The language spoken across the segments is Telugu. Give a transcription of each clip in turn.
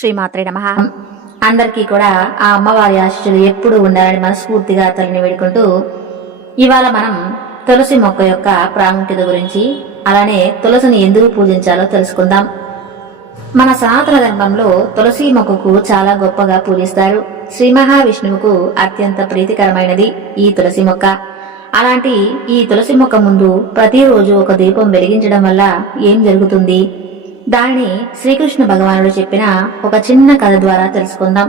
శ్రీమాత్రే నమ. అందరికీ కూడా ఆ అమ్మవారి ఆశీస్సులు ఎప్పుడూ ఉండాలని మనస్ఫూర్తిగా తల్లిని వేడుకుంటూ ఇవాళ మనం తులసి మొక్క యొక్క ప్రాముఖ్యత గురించి అలానే తులసిని ఎందుకు పూజించాలో తెలుసుకుందాం. మన సనాతన ధర్మంలో తులసి మొక్కకు చాలా గొప్పగా పూజిస్తారు. శ్రీ మహావిష్ణువుకు అత్యంత ప్రీతికరమైనది ఈ తులసి మొక్క. అలాంటి ఈ తులసి మొక్క ముందు ప్రతిరోజు ఒక దీపం వెలిగించడం వల్ల ఏం జరుగుతుంది? దానిని శ్రీకృష్ణ భగవానుడు చెప్పిన ఒక చిన్న కథ ద్వారా తెలుసుకుందాం.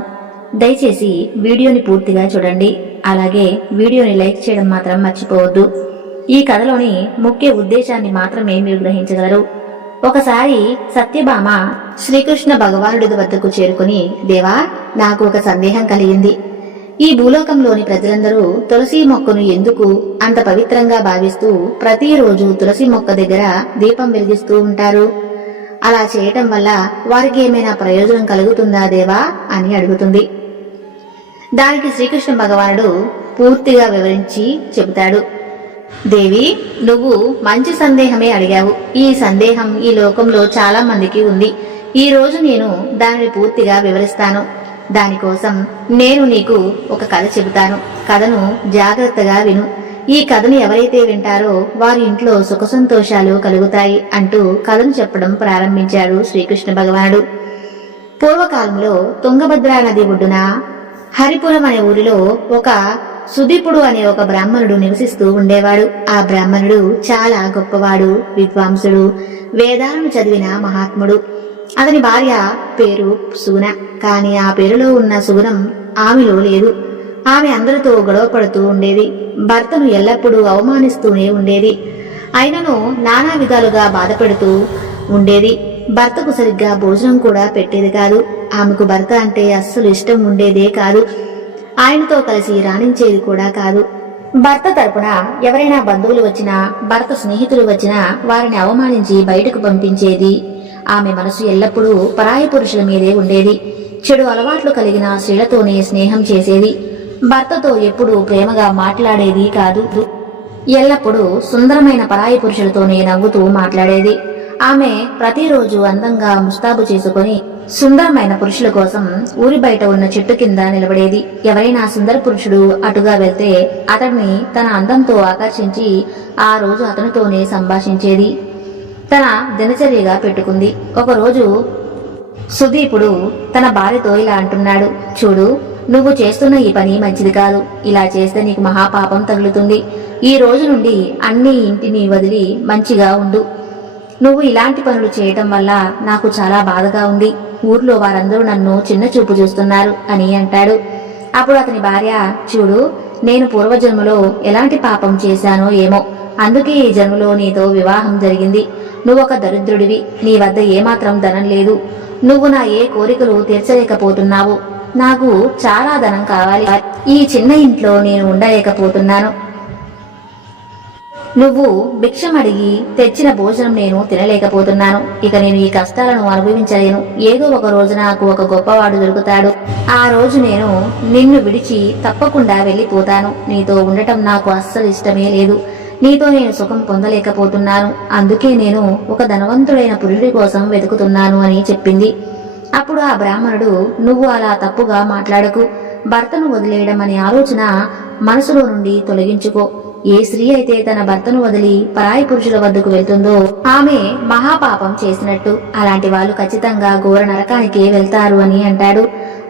దయచేసి వీడియోని పూర్తిగా చూడండి. అలాగే వీడియోని లైక్ చేయడం మాత్రం మర్చిపోవద్దు. ఈ కథలోని ముఖ్య ఉద్దేశాన్ని మాత్రమే మీరు గ్రహించగలరు. ఒకసారి సత్యభామ శ్రీకృష్ణ భగవానుడి వద్దకు చేరుకుని దేవా నాకు ఒక సందేహం కలిగింది. ఈ భూలోకంలోని ప్రజలందరూ తులసి మొక్కను ఎందుకు అంత పవిత్రంగా భావిస్తూ ప్రతిరోజు తులసి మొక్క దగ్గర దీపం వెలిగిస్తూ ఉంటారు? అలా చేయటం వల్ల వారికి ఏమైనా ప్రయోజనం కలుగుతుందా దేవా అని అడుగుతుంది. దానికి శ్రీకృష్ణ భగవానుడు పూర్తిగా వివరించి చెబుతాడు. దేవి నువ్వు మంచి సందేహమే అడిగావు. ఈ సందేహం ఈ లోకంలో చాలా మందికి ఉంది. ఈ రోజు నేను దానిని పూర్తిగా వివరిస్తాను. దానికోసం నేను నీకు ఒక కథ చెబుతాను. కథను జాగ్రత్తగా విను. ఈ కథను ఎవరైతే వింటారో వారి ఇంట్లో సుఖ సంతోషాలు కలుగుతాయి అంటూ కథను చెప్పడం ప్రారంభించాడు శ్రీకృష్ణ భగవానుడు. పూర్వకాలంలో తుంగభద్రా నది ఒడ్డున హరిపురం అనే ఊరిలో ఒక సుదీపుడు అనే ఒక బ్రాహ్మణుడు నివసిస్తూ ఉండేవాడు. ఆ బ్రాహ్మణుడు చాలా గొప్పవాడు విద్వాంసుడు వేదాలను చదివిన మహాత్ముడు. అతని భార్య పేరు సుగుణ. కానీ ఆ పేరులో ఉన్న సుగుణం ఆమెలో లేదు. ఆమె అందరితో గొడవపడుతూ ఉండేది. భర్తను ఎల్లప్పుడూ అవమానిస్తూనే ఉండేది. అయినను నానా విధాలుగా బాధపెడుతూ ఉండేది. భర్తకు సరిగ్గా భోజనం కూడా పెట్టేది కాదు. ఆమెకు భర్త అంటే అస్సలు ఇష్టం ఉండేదే కాదు. ఆయనతో కలిసి రాణించేది కూడా కాదు. భర్త తరపున ఎవరైనా బంధువులు వచ్చినా భర్త స్నేహితులు వచ్చినా వారిని అవమానించి బయటకు పంపించేది. ఆమె మనసు ఎల్లప్పుడూ పరాయ పురుషుల మీదే ఉండేది. చెడు అలవాట్లు కలిగిన స్త్రీలతోనే స్నేహం చేసేది. భర్తతో ఎప్పుడూ ప్రేమగా మాట్లాడేది కాదు. ఎల్లప్పుడూ సుందరమైన పరాయి పురుషులతోనే నవ్వుతూ మాట్లాడేది. ఆమె ప్రతిరోజు అందంగా ముస్తాబు చేసుకొని సుందరమైన పురుషుల కోసం ఊరి బయట ఉన్న చెట్టు కింద నిలబడేది. ఎవరైనా సుందర పురుషుడు అటుగా వెళ్తే అతడిని తన అందంతో ఆకర్షించి ఆ రోజు అతనితోనే సంభాషించేది. తన దినచర్యగా పెట్టుకుంది. ఒకరోజు సుదీపుడు తన భార్యతో ఇలా అంటున్నాడు. చూడు నువ్వు చేస్తున్న ఈ పని మంచిది కాదు. ఇలా చేస్తే నీకు మహాపాపం తగులుతుంది. ఈ రోజు నుండి అన్ని ఇంటిని వదిలి మంచిగా ఉండు. నువ్వు ఇలాంటి పనులు చేయటం వల్ల నాకు చాలా బాధగా ఉంది. ఊర్లో వారందరూ నన్ను చిన్న చూపు చూస్తున్నారు అని అంటాడు. అప్పుడు అతని భార్య చూడు నేను పూర్వజన్మలో ఎలాంటి పాపం చేశానో ఏమో. అందుకే ఈ జన్మలో నీతో వివాహం జరిగింది. నువ్వొక దరిద్రుడివి. నీ వద్ద ఏమాత్రం ధనం లేదు. నువ్వు నా ఏ కోరికలు తీర్చలేకపోతున్నావు. నాకు చాలా ధనం కావాలి. ఈ చిన్న ఇంట్లో నేను ఉండలేకపోతున్నాను. నువ్వు భిక్షం అడిగి తెచ్చిన భోజనం నేను తినలేకపోతున్నాను. ఇక నేను ఈ కష్టాలను అనుభవించలేను. ఏదో ఒక రోజు నాకు ఒక గొప్పవాడు దొరుకుతాడు. ఆ రోజు నేను నిన్ను విడిచి తప్పకుండా వెళ్ళిపోతాను. నీతో ఉండటం నాకు అస్సలు ఇష్టమే లేదు. నీతో నేను సుఖం పొందలేకపోతున్నాను. అందుకే నేను ఒక ధనవంతుడైన పురుషుడి కోసం వెతుకుతున్నాను అని చెప్పింది. అప్పుడు ఆ బ్రాహ్మణుడు నువ్వు అలా తప్పుగా మాట్లాడకు. భర్తను వదిలేయడం అనే ఆలోచన మనసులో నుండి తొలగించుకో. ఏ స్త్రీ అయితే తన భర్తను వదిలి పరాయి పురుషుల వద్దకు వెళ్తుందో ఆమె మహాపాపం చేసినట్టు. అలాంటి వాళ్ళు ఖచ్చితంగా ఘోర నరకానికి వెళ్తారు అని అంటాడు.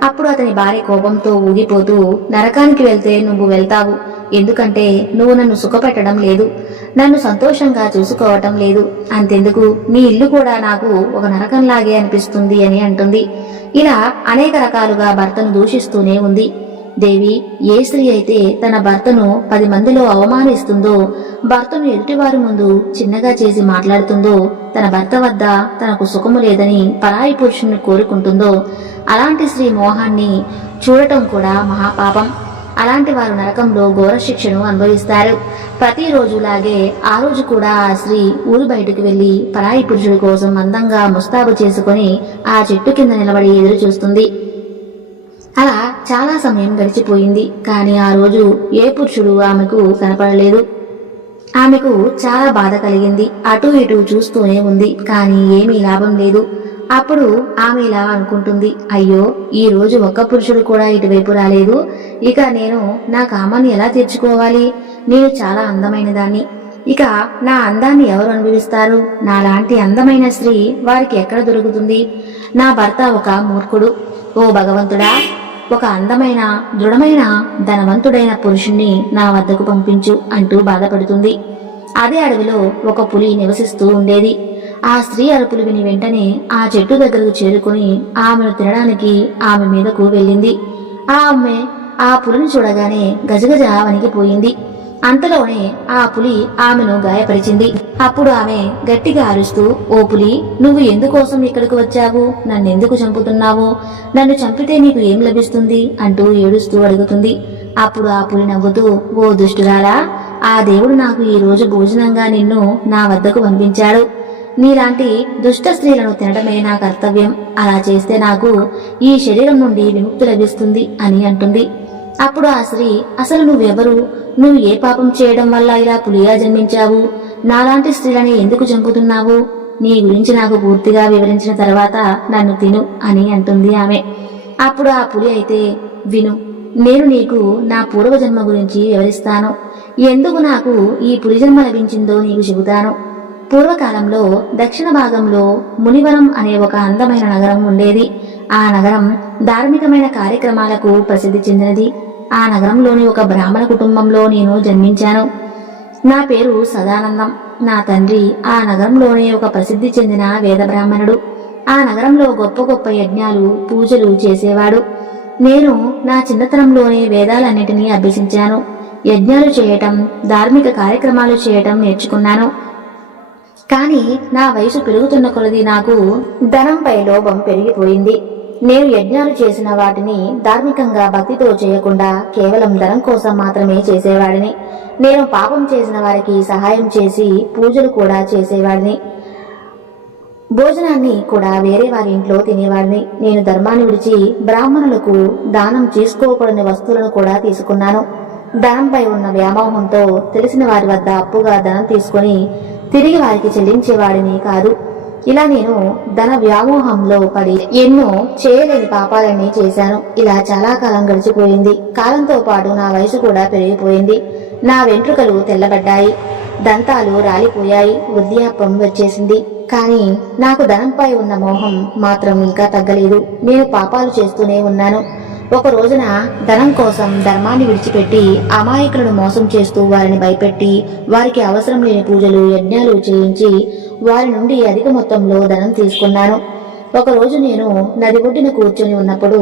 అప్పుడు అతని భార్య కోపంతో ఊగిపోతూ నరకానికి వెళ్తే నువ్వు వెళ్తావు. ఎందుకంటే నువ్వు నన్ను సుఖపెట్టడం లేదు. నన్ను సంతోషంగా చూసుకోవటం లేదు. అంతెందుకు? మీ ఇల్లు కూడా నాకు ఒక నరకంలాగే అనిపిస్తుంది అని అంటుంది. ఇలా అనేక రకాలుగా భర్తను దూషిస్తూనే ఉంది. దేవి ఏ స్త్రీ అయితే తన భర్తను పది మందిలో అవమానిస్తుందో భర్తను ఎదుటివారి ముందు చిన్నగా చేసి మాట్లాడుతుందో తన భర్త వద్ద తనకు సుఖము లేదని పరాయి పురుషుని కోరుకుంటుందో అలాంటి స్త్రీ మోహాన్ని చూడటం కూడా మహాపాపం. అలాంటి వారు నరకంలో ఘోర శిక్షను అనుభవిస్తారు. ప్రతిరోజులాగే ఆ రోజు కూడా ఆ స్త్రీ ఊరు బయటకు వెళ్ళి పరాయి పురుషుడి కోసం అందంగా ముస్తాబు చేసుకుని ఆ చెట్టు కింద నిలబడి ఎదురు చూస్తుంది. అలా చాలా సమయం గడిచిపోయింది. కానీ ఆ రోజు ఏ పురుషుడు ఆమెకు కనపడలేదు. ఆమెకు చాలా బాధ కలిగింది. అటు ఇటు చూస్తూనే ఉంది. కానీ ఏమీ లాభం లేదు. అప్పుడు ఆమె ఇలా అనుకుంటుంది అయ్యో ఈ రోజు ఒక్క పురుషుడు కూడా ఇటువైపు రాలేదు. ఇక నేను నా కామాన్ని ఎలా తీర్చుకోవాలి? నేను చాలా అందమైన దాన్ని ఇక నా అందాన్ని ఎవరు అనుభవిస్తారు? నాలాంటి అందమైన స్త్రీ వారికి ఎక్కడ దొరుకుతుంది? నా భర్త ఒక మూర్ఖుడు. ఓ భగవంతుడా ఒక అందమైన దృఢమైన ధనవంతుడైన పురుషుణ్ణి నా వద్దకు పంపించు అంటూ బాధపడుతుంది. అదే అడవిలో ఒక పులి నివసిస్తూ ఉండేది. ఆ స్త్రీ అరుపులు విని వెంటనే ఆ చెట్టు దగ్గరకు చేరుకుని ఆమెను తినడానికి ఆమె మీదకు వెళ్ళింది. ఆ ఆమె ఆ పులిని చూడగానే గజగజ వణికిపోయింది అంతలోనే ఆ పులి ఆమెను గాయపరిచింది. అప్పుడు ఆమె గట్టిగా అరుస్తూ ఓ పులి నువ్వు ఎందుకోసం ఇక్కడికి వచ్చావు? నన్నెందుకు చంపుతున్నావు? నన్ను చంపితే నీకు ఏం లభిస్తుంది? అంటూ ఏడుస్తూ అడుగుతుంది. అప్పుడు ఆ పులి నవ్వుతూ ఓ దుష్టురాలా ఆ దేవుడు నాకు ఈ రోజు భోజనంగా నిన్ను నా వద్దకు పంపించాడు. నీలాంటి దుష్ట స్త్రీలను తినడమే నా కర్తవ్యం. అలా చేస్తే నాకు ఈ శరీరం నుండి విముక్తి లభిస్తుంది అని అంటుంది. అప్పుడు ఆ స్త్రీ అసలు నువ్వెవరు? నువ్వు ఏ పాపం చేయడం వల్ల ఇలా పులిగా జన్మించావు? నాలాంటి స్త్రీలని ఎందుకు చంపుతున్నావు? నీ గురించి నాకు పూర్తిగా వివరించిన తర్వాత నన్ను తిను అని అంటుంది ఆమె. అప్పుడు ఆ పులి అయితే విను నేను నీకు నా పూర్వజన్మ గురించి వివరిస్తాను. ఎందుకు నాకు ఈ పులి జన్మ లభించిందో నీకు చెబుతాను. పూర్వకాలంలో దక్షిణ భాగంలో మునివరం అనే ఒక అందమైన నగరం ఉండేది. ఆ నగరం ధార్మికమైన కార్యక్రమాలకు ప్రసిద్ధి చెందినది. ఆ నగరంలోని ఒక బ్రాహ్మణ కుటుంబంలో నేను జన్మించాను. నా పేరు సదానందం. నా తండ్రి ఆ నగరంలోనే ఒక ప్రసిద్ధి చెందిన వేద బ్రాహ్మణుడు. ఆ నగరంలో గొప్ప గొప్ప యజ్ఞాలు పూజలు చేసేవాడు. నేను నా చిన్నతనంలోనే వేదాలన్నిటినీ అభ్యసించాను. యజ్ఞాలు చేయటం ధార్మిక కార్యక్రమాలు చేయటం నేర్చుకున్నాను. కానీ నా వయసు పెరుగుతున్న కొలది నాకు ధనంపై లోభం పెరిగిపోయింది. నేను యజ్ఞాలు చేసిన వాటిని ధార్మికంగా భక్తితో చేయకుండా కేవలం ధనం కోసం మాత్రమే చేసేవాడిని. నేను పాపం చేసిన వారికి సహాయం చేసి పూజలు కూడా చేసేవాడిని. భోజనాన్ని కూడా వేరే వారి ఇంట్లో తినేవాడిని. నేను ధర్మాన్ని విడిచి బ్రాహ్మణులకు దానం చేసుకోకూడని వస్తువులను కూడా తీసుకున్నాను. ధనంపై ఉన్న వ్యామోహంతో తెలిసిన వారి వద్ద అప్పుగా ధనం తీసుకొని తిరిగి వారికి చెల్లించేవాడిని కాదు. ఇలా నేను ధన వ్యామోహంలో పడి ఎన్నో చేయలేని పాపాలన్నీ చేశాను. ఇలా చాలా కాలం గడిచిపోయింది. కాలంతో పాటు నా వయసు కూడా పెరిగిపోయింది. నా వెంట్రుకలు తెల్లబడ్డాయి. దంతాలు రాలిపోయాయి. వృద్ధాపం వచ్చేసింది. కానీ నాకు ధనంపై ఉన్న మోహం మాత్రం ఇంకా తగ్గలేదు. నేను పాపాలు చేస్తూనే ఉన్నాను. ఒక రోజున ధనం కోసం ధర్మాన్ని విడిచిపెట్టి అమాయకులను మోసం చేస్తూ వారిని భయపెట్టి వారికి అవసరం లేని పూజలు యజ్ఞాలు చేయించి వారి నుండి అధిక మొత్తంలో ధనం తీసుకున్నాను. ఒకరోజు నేను నది ఒడ్డున కూర్చొని ఉన్నప్పుడు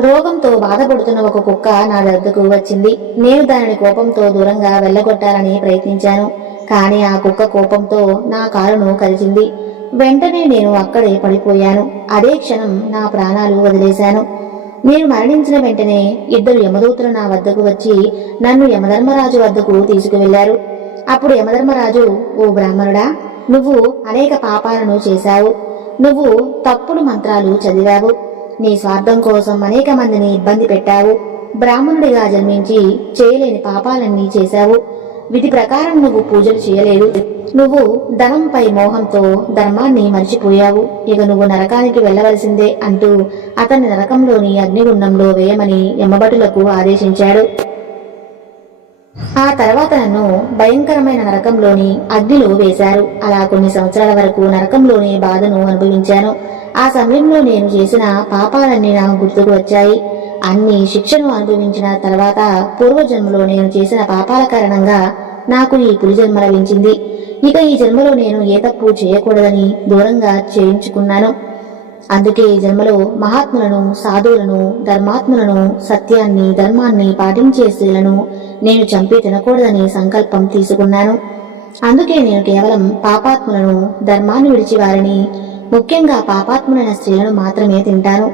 రోగంతో బాధపడుతున్న ఒక కుక్క నా దగ్గరకు వచ్చింది. నేను దానిని కోపంతో దూరంగా వెళ్ళగొట్టాలని ప్రయత్నించాను. కానీ ఆ కుక్క కోపంతో నా కాలును కలిసింది వెంటనే నేను అక్కడే పడిపోయాను. అదే క్షణం నా ప్రాణాలు వదిలేశాను. నేను మరణించిన వెంటనే ఇద్దరు యమదూతలు నా వద్దకు వచ్చి నన్ను యమధర్మరాజు వద్దకు తీసుకువెళ్ళారు అప్పుడు యమధర్మరాజు ఓ బ్రాహ్మణుడా నువ్వు అనేక పాపాలను చేశావు. నువ్వు తప్పుడు మంత్రాలు చదివావు. నీ స్వార్థం కోసం అనేక మందిని ఇబ్బంది పెట్టావు. బ్రాహ్మణుడిగా జన్మించి చేయలేని పాపాలన్నీ చేశావు. విధి ప్రకారం నువ్వు పూజలు చేయలేదు. నువ్వు ధనంపై మోహంతో ధర్మాన్ని మర్చిపోయావు. ఇక నువ్వు నరకానికి వెళ్ళవలసిందే అంటూ అతన్ని నరకంలోని అగ్నిగుండంలో వేయమని యమభటులకు ఆదేశించాడు. ఆ తర్వాత నన్ను భయంకరమైన నరకంలోని అగ్నిలో వేశారు. అలా కొన్ని సంవత్సరాల వరకు నరకంలోని బాధను అనుభవించాను. ఆ సమయంలో నేను చేసిన పాపాలన్నీ నాకు గుర్తుకు వచ్చాయి. అన్ని శిక్షను అనుభవించిన తర్వాత పూర్వజన్మలో నేను చేసిన పాపాల కారణంగా నాకు ఈ పులి జన్మ లభించింది. ఇక ఈ జన్మలో నేను ఏ తప్పు చేయకూడదని దూరంగా చేయించుకున్నాను. అందుకే ఈ జన్మలో మహాత్ములను సాధువులను ధర్మాత్ములను సత్యాన్ని ధర్మాన్ని పాటించే స్త్రీలను నేను చంపి తినకూడదని సంకల్పం తీసుకున్నాను. అందుకే నేను కేవలం పాపాత్ములను ధర్మాన్ని విడిచి వారిని ముఖ్యంగా పాపాత్ములైన స్త్రీలను మాత్రమే తింటాను.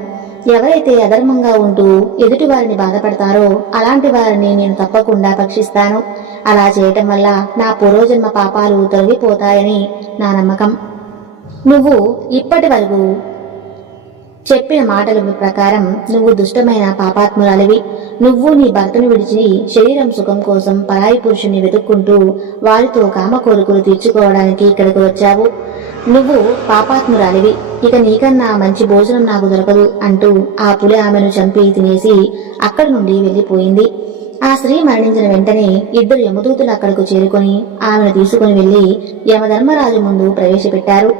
ఎవరైతే అధర్మంగా ఉంటూ ఎదుటి వారిని బాధపడతారో అలాంటి వారిని నేను తప్పకుండా భక్షిస్తాను అలా చేయటం వల్ల నా పూర్వజన్మ పాపాలు తొలగిపోతాయని నా నమ్మకం. నువ్వు ఇప్పటి వరకు చెప్పిన మాటల ప్రకారం నువ్వు దుష్టమైన పాపాత్మురాలివి. నువ్వు నీ భర్తను విడిచి శరీరం సుఖం కోసం పరాయి పురుషుని వెతుక్కుంటూ వారితో కామ కోరికలు తీర్చుకోవడానికి ఇక్కడికి వచ్చావు. నువ్వు పాపాత్మురాలివి. ఇక నీకన్నా మంచి భోజనం నాకు దొరకదు అంటూ ఆ పులి ఆమెను చంపి తినేసి అక్కడి నుండి వెళ్ళిపోయింది ఆ స్త్రీ మరణించిన వెంటనే ఇద్దరు యమదూతులు అక్కడకు చేరుకొని ఆమెను తీసుకుని వెళ్ళి యమధర్మరాజు ముందు ప్రవేశపెట్టారు.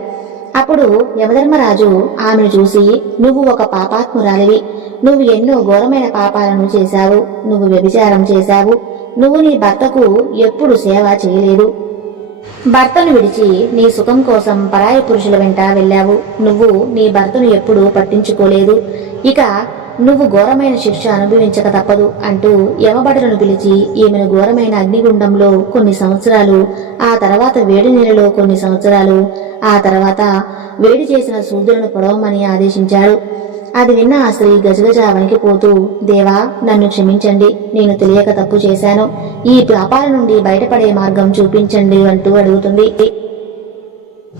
అప్పుడు యమధర్మరాజు ఆమెను చూసి నువ్వు ఒక పాపాత్మురాలివి. నువ్వు ఎన్నో ఘోరమైన పాపాలను చేశావు. నువ్వు వ్యభిచారం చేశావు. నువ్వు నీ భర్తకు ఎప్పుడు సేవ చేయలేదు. భర్తను విడిచి నీ సుఖం కోసం పరాయ పురుషుల వెంట వెళ్ళావు. నువ్వు నీ భర్తను ఎప్పుడూ పట్టించుకోలేదు. ఇక నువ్వు ఘోరమైన శిక్ష అనుభవించక తప్పదు అంటూ యమబడులను పిలిచి ఈమెను ఘోరమైన అగ్నిగుండంలో కొన్ని సంవత్సరాలు ఆ తర్వాత వేడి నీళ్ళలో కొన్ని సంవత్సరాలు ఆ తర్వాత వేడి చేసిన సూదులను పొడవమని ఆదేశించాడు. అది విన్న ఆ స్త్రీ గజగజ వణికిపోతూ దేవా నన్ను క్షమించండి. నేను తెలియక తప్పు చేశాను. ఈ పాపాల నుండి బయటపడే మార్గం చూపించండి అంటూ అడుగుతుంది.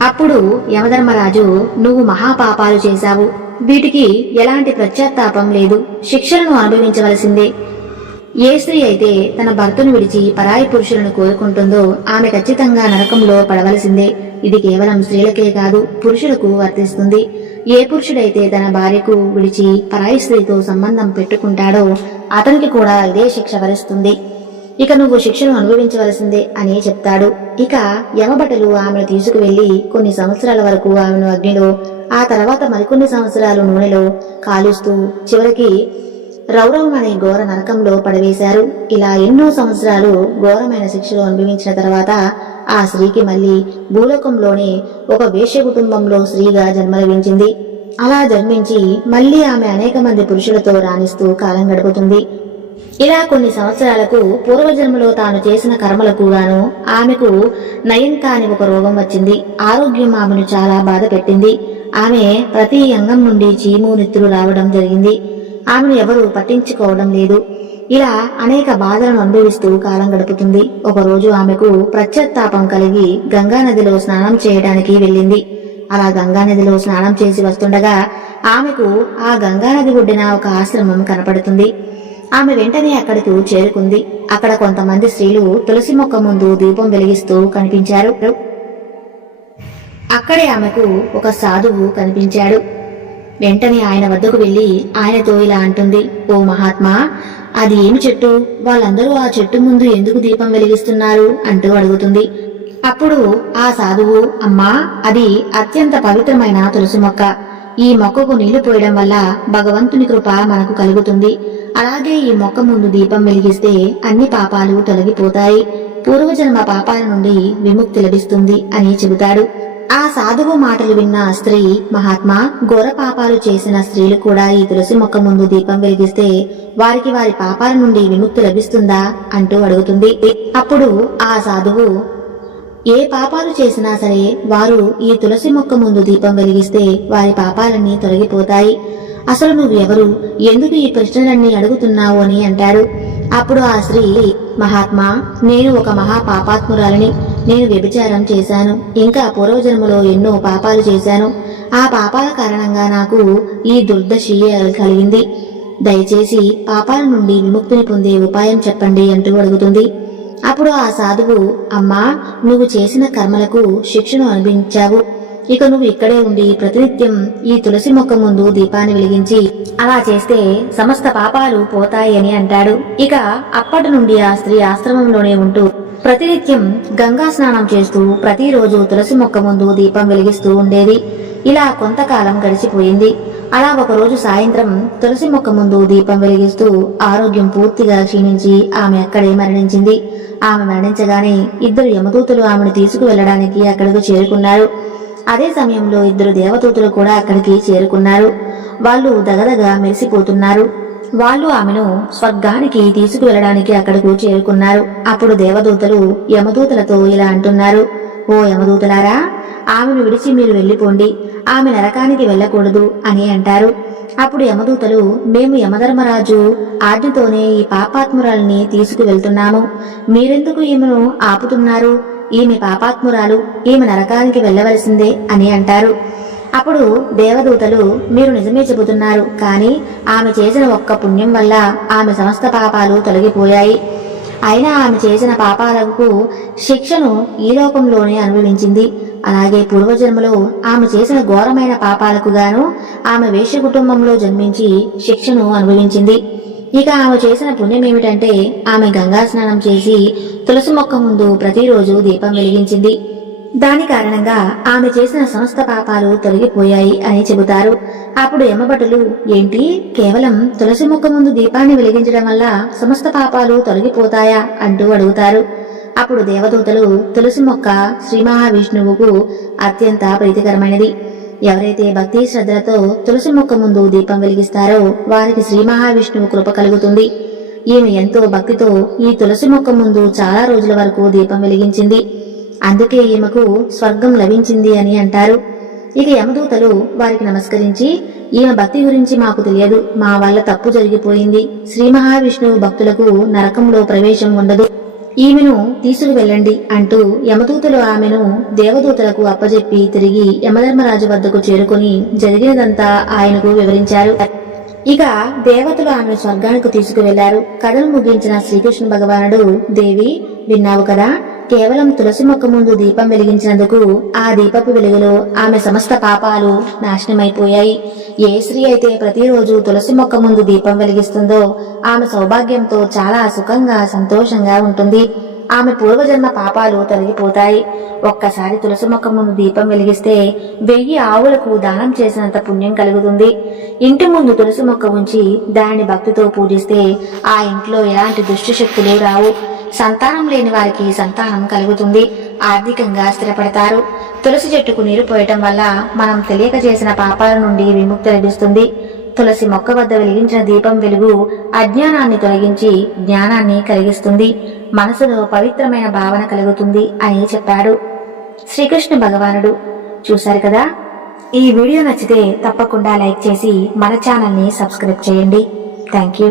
అప్పుడు యమధర్మరాజు నువ్వు మహాపాపాలు చేశావు. వీటికి ఎలాంటి ప్రత్యాత్తాపం లేదు. శిక్షలను అనుభవించవలసిందే. ఏ స్త్రీ అయితే తన భర్తను విడిచి పరాయి పురుషులను కోరుకుంటుందో ఆమె ఖచ్చితంగా నరకంలో పడవలసిందే. ఇది కేవలం స్త్రీలకే కాదు పురుషులకు వర్తిస్తుంది. ఏ పురుషుడైతే తన భార్యకు విడిచి పరాయి స్త్రీతో సంబంధం పెట్టుకుంటాడో అతనికి కూడా ఇదే శిక్ష వరిస్తుంది. ఇక నువ్వు శిక్షను అనుభవించవలసిందే అని చెప్తాడు. ఇక యమభటులు ఆమెను తీసుకువెళ్ళి కొన్ని సంవత్సరాల వరకు ఆమెను అగ్నిలో ఆ తర్వాత మరికొన్ని సంవత్సరాలు నూనెలో కాలుస్తూ చివరికి రౌరవం అనే ఘోర నరకంలో పడవేశారు. ఇలా ఎన్నో సంవత్సరాలు ఘోరమైన శిక్షలు అనుభవించిన తర్వాత ఆ స్త్రీకి మళ్ళీ భూలోకంలోనే ఒక వేశ్య కుటుంబంలో స్త్రీగా జన్మ లభించింది అలా జన్మించి మళ్ళీ ఆమె అనేక మంది పురుషులతో రాణిస్తూ కాలం గడుపుతుంది. ఇలా కొన్ని సంవత్సరాలకు పూర్వజన్మలో తాను చేసిన కర్మలకు గాను ఆమెకు నయం కాని ఒక రోగం వచ్చింది. ఆరోగ్యం ఆమెను చాలా బాధ పెట్టింది. ఆమె ప్రతి అంగం నుండి చీము నెత్తులు రావడం జరిగింది. ఆమెను ఎవరూ పట్టించుకోవడం లేదు. ఇలా అనేక బాధలను అనుభవిస్తూ కాలం గడుపుతుంది. ఒకరోజు ఆమెకు ప్రత్యత్తాపం కలిగి గంగా నదిలో స్నానం చేయడానికి వెళ్ళింది. అలా గంగా నదిలో స్నానం చేసి వస్తుండగా ఆమెకు ఆ గంగా నది ఒడ్డిన ఒక ఆశ్రమం కనపడుతుంది. ఆమె వెంటనే అక్కడికి చేరుకుంది. అక్కడ కొంతమంది స్త్రీలు తులసి మొక్క ముందు దీపం వెలిగిస్తూ కనిపించారు. అక్కడే ఆమెకు ఒక సాధువు కనిపించాడు. వెంటనే ఆయన వద్దకు వెళ్ళి ఆయనతో ఇలా అంటుంది ఓ మహాత్మా అది ఏమి చెట్టు? వాళ్ళందరూ ఆ చెట్టు ముందు ఎందుకు దీపం వెలిగిస్తున్నారు? అంటూ అడుగుతుంది. అప్పుడు ఆ సాధువు అమ్మా అది అత్యంత పవిత్రమైన తులసి మొక్క. ఈ మొక్కకు నీళ్ళు పోయడం వల్ల భగవంతుని కృప మనకు కలుగుతుంది. అలాగే ఈ మొక్క ముందు దీపం వెలిగిస్తే అన్ని పాపాలు తొలగిపోతాయి. పూర్వజన్మ పాపాల నుండి విముక్తి లభిస్తుంది అని చెబుతాడు. ఆ సాధువు మాటలు విన్న స్త్రీ మహాత్మా ఘోర పాపాలు చేసిన స్త్రీలు కూడా ఈ తులసి మొక్క ముందు దీపం వెలిగిస్తే వారికి వారి పాపాల నుండి విముక్తి లభిస్తుందా అంటూ అడుగుతుంది. అప్పుడు ఆ సాధువు ఏ పాపాలు చేసినా సరే వారు ఈ తులసి మొక్క ముందు దీపం వెలిగిస్తే వారి పాపాలన్నీ తొలగిపోతాయి. అసలు నువ్వు ఎవరు? ఎందుకు ఈ ప్రశ్నలన్నీ అడుగుతున్నావు అని అంటాడు. అప్పుడు ఆ స్త్రీ మహాత్మా నేను ఒక మహాపాపాత్మురాలని. నేను వ్యభిచారం చేశాను. ఇంకా పూర్వజన్మలో ఎన్నో పాపాలు చేశాను. ఆ పాపాల కారణంగా నాకు ఈ దుర్దశి కలిగింది. దయచేసి పాపాల నుండి విముక్తిని పొందే ఉపాయం చెప్పండి అంటూ అడుగుతుంది. అప్పుడు ఆ సాధువు అమ్మా నువ్వు చేసిన కర్మలకు శిక్షను అనుభవించావు. ఇక నువ్వు ఇక్కడే ఉండి ప్రతినిత్యం ఈ తులసి మొక్క ముందు దీపాన్ని వెలిగించి అలా చేస్తే సమస్త పాపాలు పోతాయి అని అంటాడు. ఇక అప్పటి నుండి ఆ స్త్రీ ఆశ్రమంలోనే ఉంటూ ప్రతినిత్యం గంగా స్నానం చేస్తూ ప్రతిరోజు తులసి మొక్క ముందు దీపం వెలిగిస్తూ ఉండేది. ఇలా కొంతకాలం గడిచిపోయింది. అలా ఒకరోజు సాయంత్రం తులసి మొక్క ముందు దీపం వెలిగిస్తూ ఆరోగ్యం పూర్తిగా క్షీణించి ఆమె అక్కడే మరణించింది. ఆమె మరణించగానే ఇద్దరు యమదూతలు ఆమెను తీసుకువెళ్ళడానికి అక్కడకు చేరుకున్నారు. అదే సమయంలో ఇద్దరు దేవదూతలు కూడా అక్కడికి చేరుకున్నారు. వాళ్ళు దగదగ మెరిసిపోతున్నారు. వాళ్ళు ఆమెను స్వర్గానికి తీసుకువెళ్ళడానికి అక్కడకు చేరుకున్నారు. అప్పుడు దేవదూతలు యమదూతలతో ఇలా అంటున్నారు. ఓ యమదూతలారా ఆమెను విడిచి మీరు వెళ్ళిపోండి. ఆమె నరకానికి వెళ్ళకూడదు అని అంటారు. అప్పుడు యమదూతలు మేము యమధర్మరాజు ఆజ్ఞతోనే ఈ పాపాత్మురాల్ని తీసుకువెళ్తున్నాము. మీరెందుకు ఈమెను ఆపుతున్నారు? ఈమె పాపాత్మురాలు ఈమె నరకానికి వెళ్ళవలసిందే అని అంటారు. అప్పుడు దేవదూతలు మీరు నిజమే చెబుతున్నారు కానీ ఆమె చేసిన ఒక్క పుణ్యం వల్ల ఆమె సమస్త పాపాలు తొలగిపోయాయి. అయినా ఆమె చేసిన పాపాలకు శిక్షను ఈ లోకంలోనే అనుభవించింది. అలాగే పూర్వజన్మలో ఆమె చేసిన ఘోరమైన పాపాలకు గాను ఆమె వేష కుటుంబంలో జన్మించి శిక్షను అనుభవించింది. ఇక ఆమె చేసిన పుణ్యం ఏమిటంటే ఆమె గంగా స్నానం చేసి తులసి మొక్క ముందు ప్రతిరోజు దీపం వెలిగించింది. దాని కారణంగా ఆమె చేసిన సమస్త పాపాలు తొలగిపోయాయి అని చెబుతారు. అప్పుడు యమభటులు ఏంటి? కేవలం తులసి మొక్క ముందు దీపాన్ని వెలిగించడం వల్ల సమస్త పాపాలు తొలగిపోతాయా? అంటూ అడుగుతారు. అప్పుడు దేవదూతలు తులసి మొక్క శ్రీ మహావిష్ణువుకు అత్యంత ప్రీతికరమైనది. ఎవరైతే భక్తి శ్రద్ధలతో తులసి మొక్క ముందు దీపం వెలిగిస్తారో వారికి శ్రీ మహావిష్ణువు కృప కలుగుతుంది. ఈమె ఎంతో భక్తితో ఈ తులసి మొక్క ముందు చాలా రోజుల వరకు దీపం వెలిగించింది. అందుకే ఈమెకు స్వర్గం లభించింది అని అంటారు. ఇక యమదూతలు వారికి నమస్కరించి ఈమె భక్తి గురించి మాకు తెలియదు మా వల్ల తప్పు జరిగిపోయింది. శ్రీ మహావిష్ణువు భక్తులకు నరకంలో ప్రవేశం ఉండదు. ఈమెను తీసుకు వెళ్ళండి అంటూ యమదూతలు ఆమెను దేవదూతలకు అప్పజెప్పి తిరిగి యమధర్మరాజు వద్దకు చేరుకుని జరిగినదంతా ఆయనకు వివరించారు. ఇక దేవతలు ఆమె స్వర్గానికి తీసుకువెళ్ళారు. కథను ముగించిన శ్రీకృష్ణ భగవానుడు దేవి విన్నావు కదా? కేవలం తులసి మొక్క ముందు దీపం వెలిగించినందుకు ఆ దీపపు వెలుగులో ఆమె సమస్త పాపాలు నాశనమైపోయాయి. ఏ స్త్రీ అయితే ప్రతిరోజు తులసి మొక్క ముందు దీపం వెలిగిస్తుందో ఆమె సౌభాగ్యంతో చాలా సుఖంగా సంతోషంగా ఉంటుంది. ఆమె పూర్వజన్మ పాపాలు తొలగిపోతాయి. ఒక్కసారి తులసి మొక్క ముందు దీపం వెలిగిస్తే వెయ్యి ఆవులకు దానం చేసినంత పుణ్యం కలుగుతుంది. ఇంటి ముందు తులసి మొక్క ఉంచి దాన్ని భక్తితో పూజిస్తే ఆ ఇంట్లో ఎలాంటి దుష్ట శక్తులు రావు. సంతానం లేని వారికి సంతానం కలుగుతుంది. ఆర్థికంగా స్థిరపడతారు. తులసి చెట్టుకు నీరు పోయటం వల్ల మనం తెలియక చేసిన పాపాల నుండి విముక్తి లభిస్తుంది. తులసి మొక్క వద్ద వెలిగించిన దీపం వెలుగు అజ్ఞానాన్ని తొలగించి జ్ఞానాన్ని కలిగిస్తుంది. మనసులో పవిత్రమైన భావన కలుగుతుంది అని చెప్పాడు శ్రీకృష్ణ భగవానుడు. చూశారు కదా? ఈ వీడియో నచ్చితే తప్పకుండా లైక్ చేసి మన ఛానల్ని సబ్స్క్రైబ్ చేయండి. Thank you.